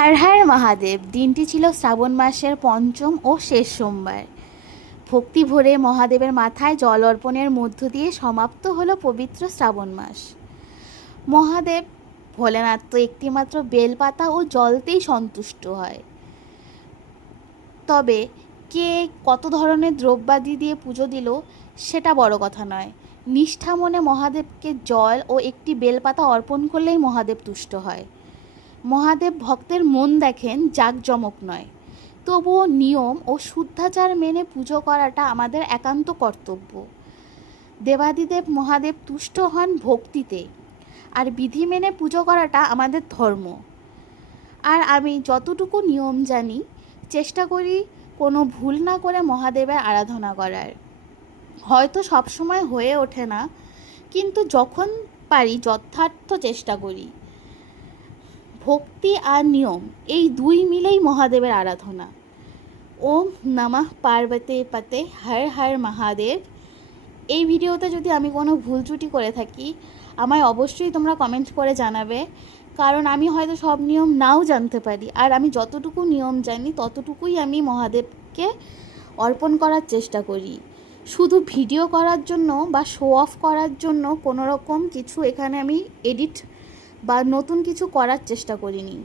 হর হর মহাদেব। দিনটি ছিল শ্রাবণ মাসের পঞ্চম ও শেষ সোমবার। ভক্তি ভরে মহাদেবের মাথায় জল অর্পণের মধ্য দিয়ে সমাপ্ত হলো পবিত্র শ্রাবণ মাস। মহাদেব ভোলেনাথ তো একটিমাত্র বেলপাতা ও জলতেই সন্তুষ্ট হয়। তবে কে কত ধরনের দ্রব্যাদি দিয়ে পুজো দিল সেটা বড় কথা নয়। নিষ্ঠা মনে মহাদেবকে জল ও একটি বেলপাতা অর্পণ করলেই মহাদেব তুষ্ট হয়। মহাদেব ভক্তের মন দেখেন, জাঁকজমক নয়। তবুও নিয়ম ও শুদ্ধাচার মেনে পুজো করাটা আমাদের একান্ত কর্তব্য। দেবাদিদেব মহাদেব তুষ্ট হন ভক্তিতে, আর বিধি মেনে পুজো করাটা আমাদের ধর্ম। আর আমি যতটুকু নিয়ম জানি চেষ্টা করি কোনো ভুল না করে মহাদেবের আরাধনা করার। হয়তো সবসময় হয়ে ওঠে না, কিন্তু যখন পারি যথার্থ চেষ্টা করি। ভক্তি আর নিয়ম এই দুই মিলেই মহাদেবের আরাধনা। ওম নমঃ পার্বতে পতে হর হর মহাদেব। এই ভিডিওতে যদি আমি কোনো ভুল ত্রুটি করে থাকি আমায় অবশ্যই তোমরা কমেন্ট করে জানাবে, কারণ আমি হয়তো সব নিয়ম নাও জানতে পারি। আর আমি যতটুকু নিয়ম জানি ততটুকুই আমি মহাদেবকে অর্পণ করার চেষ্টা করি। শুধু ভিডিও করার জন্য বা শো অফ করার জন্য কোনো রকম কিছু এখানে আমি এডিট বা নতুন কিছু করার চেষ্টা করিনি।